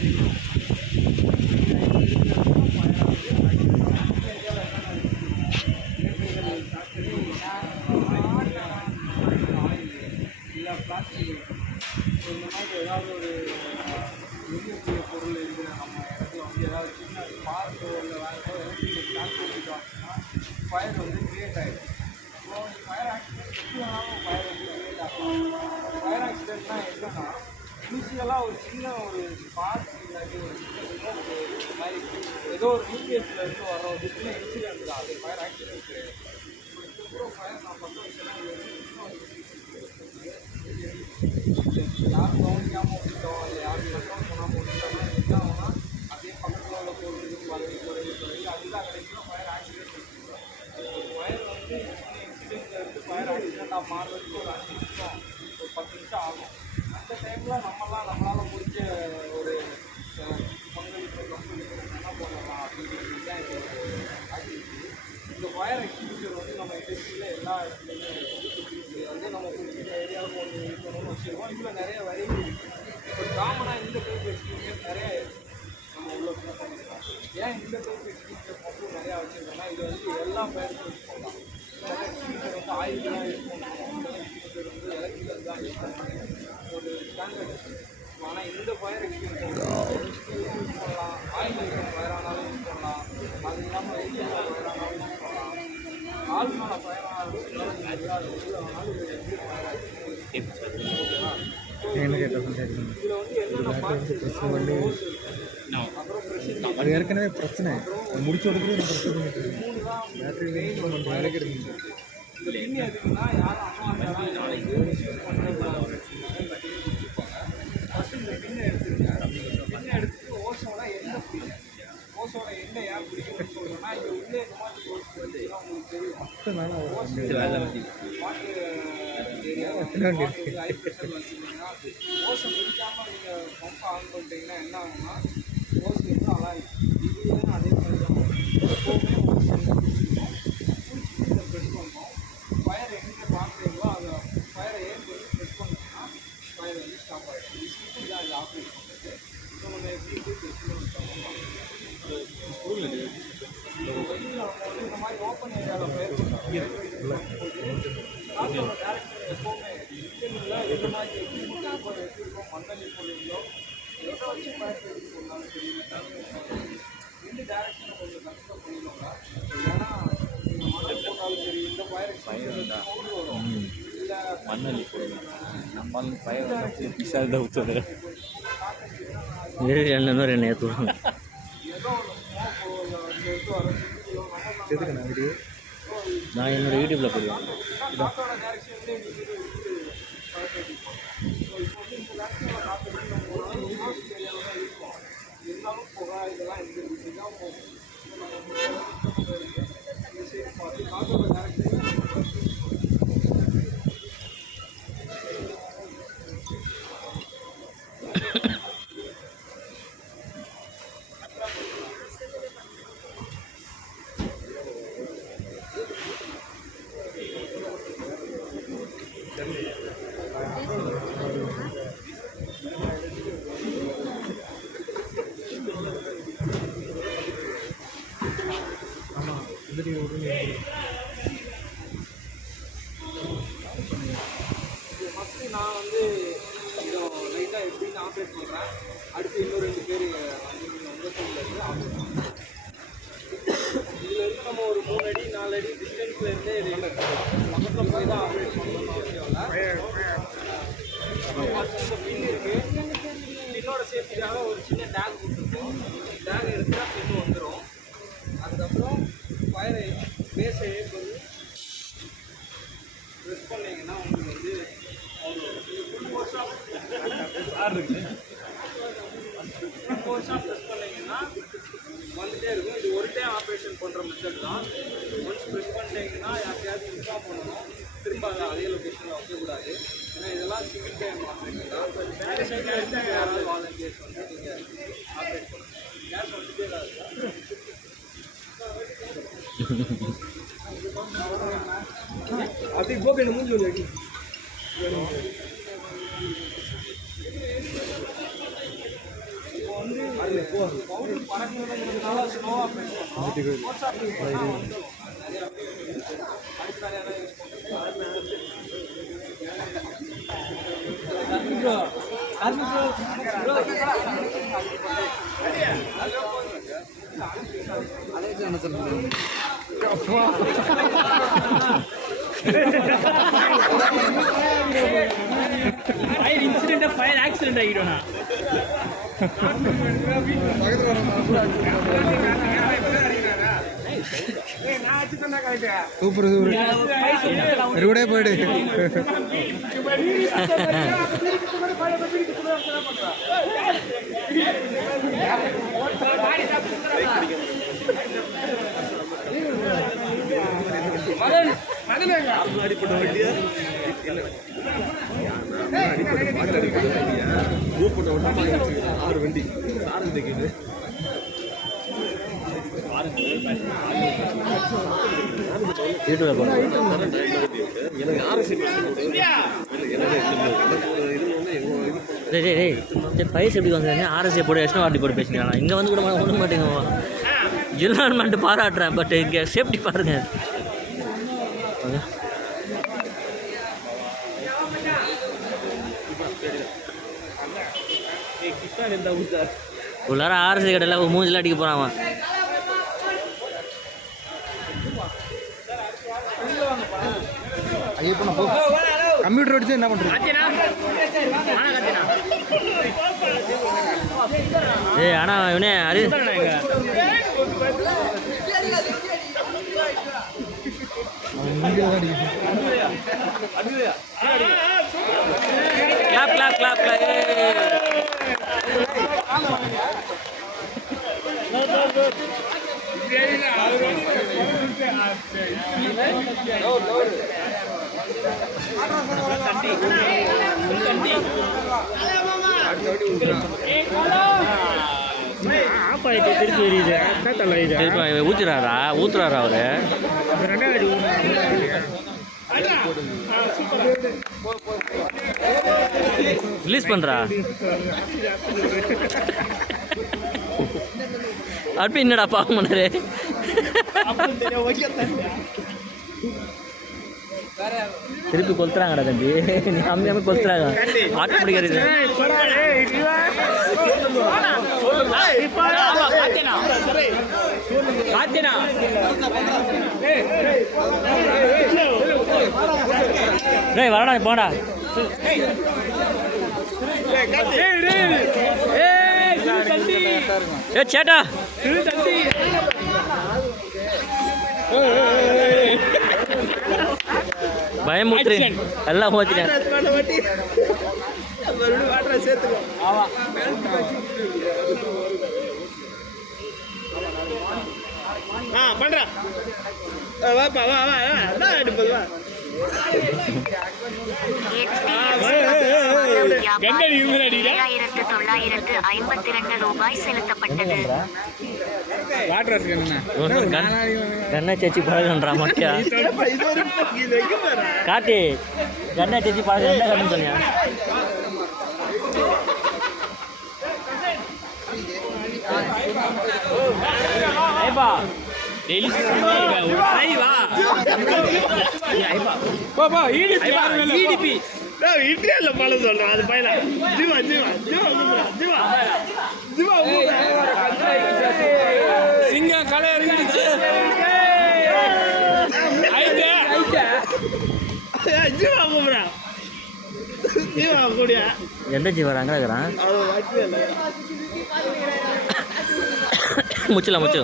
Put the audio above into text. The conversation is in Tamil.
இல்லை பிளாஸ்டிக் இந்த மாதிரி ஏதாவது ஒரு எரிக்கக்கூடிய பொருள் இருக்கிற நம்ம இடத்துல வந்து ஏதாவது சின்ன பார்க்கோ இல்லை வேறு ஏதாவது எலக்ட்ரிக் ஷாக் பண்ணிட்டோம்னா ஃபயர் வந்து கிரியேட் ஆகிடும். ஸோ ஃபயர் ஆக்சிடென்ட் எப்படி வேணாலும் ஃபயர் வந்து கிரியேட் ஆகும். ஃபயர் ஆக்சிடென்ட்னால் என்னன்னா யூஸ்வலாக ஒரு சின்ன ஒரு ஸ்பார்க் இல்லாட்டி ஒரு சின்ன இந்த மாதிரி ஏதோ ஒரு நியூக்ளியஸில் இருந்து வர ஒரு சின்ன இன்சிடென்ட் தான் அது ஃபயர் ஆக்சிடென்ட் கிடையாது. இதுக்கப்புறம் ஃபயர் நான் பற்ற வச்சுன்னா யாரும் கவனிக்காமல் விட்டுட்டோம் இல்லை யாரும் கண்ட்ரோல் பண்ணாமல் விட்டுட்டோம்னா என்ன ஆகும்னா அதே பக்கத்தில் உள்ள பொருளுக்கு குறைவு அதுதான் கிடைக்கும் ஃபயர் ஆக்சிடென்ட். ஃபயர் வந்து இன்சிடென்ட்டில் இருந்து ஃபயர் ஆக்சிடெண்ட்டாக மாறுறதுக்கு ஒரு 5 நிமிஷம் ஒரு 10 நிமிஷம் ஆகும். அந்த டைமில் நம்மளால் முடிஞ்ச ஒரு பங்களிப்பு என்ன பண்ணலாம் அப்படிங்கிறது தான் இது ஆக்டிவிட்டி. இந்த ஃபயர் எக்ஸ்டிங்யூஷர் வந்து நம்ம இண்டஸ்ட்ரியில் எல்லா இடத்துலையுமே இது வந்து நம்ம குறிப்பிட்ட ஏரியாவுக்கு ஒன்று இருக்கணும்னு வச்சுருக்கோம். இதில் நிறைய வெரைட்டி இருக்குது. இப்போ காமனாக இந்த டைப் எக்ஸ்டிங்யூஷர் நிறையா இருக்குது நம்ம உள்ள பண்ணியிருக்கோம். ஏன் இந்த டைப் எக்ஸ்டிங்யூஷர் மட்டும் நிறையா வச்சுருக்கோம்னா இது வந்து எல்லா ஃபயருக்கும் யூஸ் பண்ணலாம். எக்ஸ்டிங்யூஷர் வந்து ஆயிலாம் யூஸ் பண்ணுவோம், எக்ஸ்டிங்யூஷர் வந்து எலக்ட்ரிக்கல் தான் யூஸ் பண்ணுவோம், ஒரு ஸ்டாண்டர்ட் இருக்குது. ஆனால் இந்த ஃபயர் எக்ஸ்டிங்யூஷர் யூஸ் பண்ணலாம், ஆயில் இருக்கிற ஃபயர் ஆனாலும் யூஸ் பண்ணலாம், அது இல்லாமல் வெயிட்டில் ஃபயர் ஆனாலும் யூஸ் பண்ணலாம், ஆளுமான ஃபயர் ஆனாலும் இதில் வந்து என்னென்ன பார்த்து அது ஏற்கனவே பிரச்சனை முடிச்சு கொடுக்குறது பிரச்சனை பேட்டரி இந்த பின் எதுக்குன்னா யாரும் அம்மா யூஸ் பண்ணுறதுனால கட்டி கொடுத்துருப்பாங்க. ஃபஸ்ட்டு இந்த பின்னை எடுத்துருங்க. பின்னை எடுத்துட்டு ஓஸோட எண்ணெய் பிடிங்க. ஓஸோட எண்ணெய் ஏன் பிடிக்கணும்னு சொல்கிறோன்னா இங்கே உள்ளே இந்த மாதிரி ஓஸ் வந்துச்சுன்னா உங்களுக்கு தெரியும் ஹை ப்ரெஷர் வச்சுருந்தீங்கன்னா ஓஸை பிடிக்காமல் நீங்கள் பம்ப் ஆன் பண்ணிட்டீங்கன்னா என்ன ஆகும்னா ஓஸ் வந்து அலாய் இதுலேயும் அதே மாதிரி தான் எப்போவுமே ஓஸ் வந்து பிடிச்சிருக்கோம். பிடிச்சிட்டு இதை ப்ரெஸ் பண்ணணும். ஃபயர் எங்கே பார்க்குறீங்களோ அதை ஃபயரை ஏன் சொல்லி ப்ரெஸ் பண்ணோம்னா ஃபயர் வந்து ஸ்டாப் ஆகிடும். இது சிம்பிள் தான் இது ஆப்ரேட் பண்ணுறது. ஸோ நம்ம எப்படி ப்ரெஸ் பண்ணலாம் இந்த மாதிரி ஓப்பன் ஏரியாவில் ஃபயர் காற்றோட டேரக்டர் எப்போவுமே கிச்சனில் எந்த மாதிரி வச்சுருக்கோம் மண்ணலி பொருளோ எதை வச்சு ஃபயர் எடுத்து போடலாம்னு தெரியல. ரெண்டு டேரக்ஷனை கொஞ்சம் கன்சிடர் பண்ணிக்கோங்க. ஏன்னா நீங்கள் மணல் போட்டாலும் சரி இந்த ஃபயர் கொண்டு வரும் இல்லை மண்ணலி போடலாம். நம்ம ஃபயர் பிசால் தான் ஊற்றுறது என்ன ஏற்றுவாங்க ஏதோ ஒன்று ஸ்மோக் எதுக்கு நான் வீடியோ நான் என்னோட யூடியூப்பில் போடுவேன். காற்றோட டேரக்ஷன்லேயே இருந்தாலும் புகை இதெல்லாம் இதுதான் போகும். பார்த்து காற்றோட டேரக்ஷன் ஃபஸ்ட்டு நான் வந்து கொஞ்சம் லைட்டாக எப்படின்னு ஆப்ரேட் பண்ணுறேன். அடுத்து இன்னும் 2 பேர் உங்கள் சைட்லேருந்து ஆப்ரேட் பண்ணுறேன். இதுலேருந்து நம்ம ஒரு 3 அடி 4 அடி டிஸ்டன்ஸ்லேருந்தே பக்கத்தில் போய் தான் ஆப்ரேட் பண்ணணும்னு அவசியம் இல்லை. பின் இருக்குது. பின்னோட சேஃப்டிக்காக ஒரு சின்ன டேக் கொடுத்துருக்கோம். டேக் எடுத்துகிட்டா பின் வந்துடும். அதுக்கப்புறம் ஃபயரை பேஸை ஏற்பது ப்ரெஸ் பண்ணிங்கன்னா உங்களுக்கு வந்து ஃபுல் ஃபோர்ஸாக ப்ரெஸ் பண்ணிங்கன்னா வந்துகிட்டே இருக்கும். இது ஒரு டைம் ஆப்ரேஷன் பண்ணுற மெத்தட் தான். ஒன்ஸ் ப்ரெஸ் பண்ணிட்டீங்கன்னா யாருக்கையாவது இன்ஃபார்ம் பண்ணணும். திரும்ப அதை அதே லொக்கேஷனில் வைக்கக்கூடாது. ஏன்னா இதெல்லாம் சிங்கிள் டைம் ஆப்ரேஷன் தான். வேறு சைடில் இருந்து யாராவது வாலண்டியர்ஸ் வந்து நீங்கள் ஆப்ரேட் பண்ணணும். கேஸ் வந்துட்டே தான் இருக்கா அப்படி கோபி மூஞ்சி வந்து இப்போ வந்து பவுடர் பறக்கிறதுனால ஸ்லோவாக பேசுவோம். ஃபயர் இன்சிடென்ட் ஃபயர் ஆக்சிடென்ட் ஆகிடும்ண்ணா. சூப்பர் சூப்பர் கூட போயிடு. ஆறு வண்டி எனக்கு ஆர்எஸ்சி பைஸ் எப்படி வந்தாங்க ஆர்எஸ்ஏ போட்டு எஸ்னோ வாட்டி போட்டு பேசினா இங்கே வந்து கூட ஒன்றும் மாட்டேங்க. என்வரான்மெண்ட் பாராட்டுறேன், பட் இங்கே சேஃப்டி பாருங்க. உள்ளார ஆர்எஸ்ஏ கடையில் மூஞ்சில் அடிக்க போகிறான் அவன். ஐயப்பண்ணா போ. கம்ப்யூட்டர் அடிச்சு என்ன பண்ணுறது? ஏய் ஆனால் இவனே அது கிளாப் கிளாப் கிளாப் கிளாப். திருப்பி எரியுது. திருப்பி ஊத்துறாரா அவரு? ரிலீஸ் பண்றா அப்படி என்னடா பார்க்க மாட்டாரு. திருப்பி கொளுத்துறாங்கடா தம்பி, நீ அம்மியாம கொளுத்துறாங்க. ஆட்டு பிடிக்கிறது டேய் வரடா போடா. ஏ சேட்டா பயமுத்துரு எல்லாம் ஊற்றிட்டேன். ரூபாய் செலுத்தப்பட்டது. கண்ணா சேச்சி பழகன்றா மாட்டியா காட்டி கண்ணா சேச்சி பழக என்ன கண்ணு சொன்னியா? எந்த ஜீவா அங்கே இருக்கிறான்? முச்சலாம் முச்சு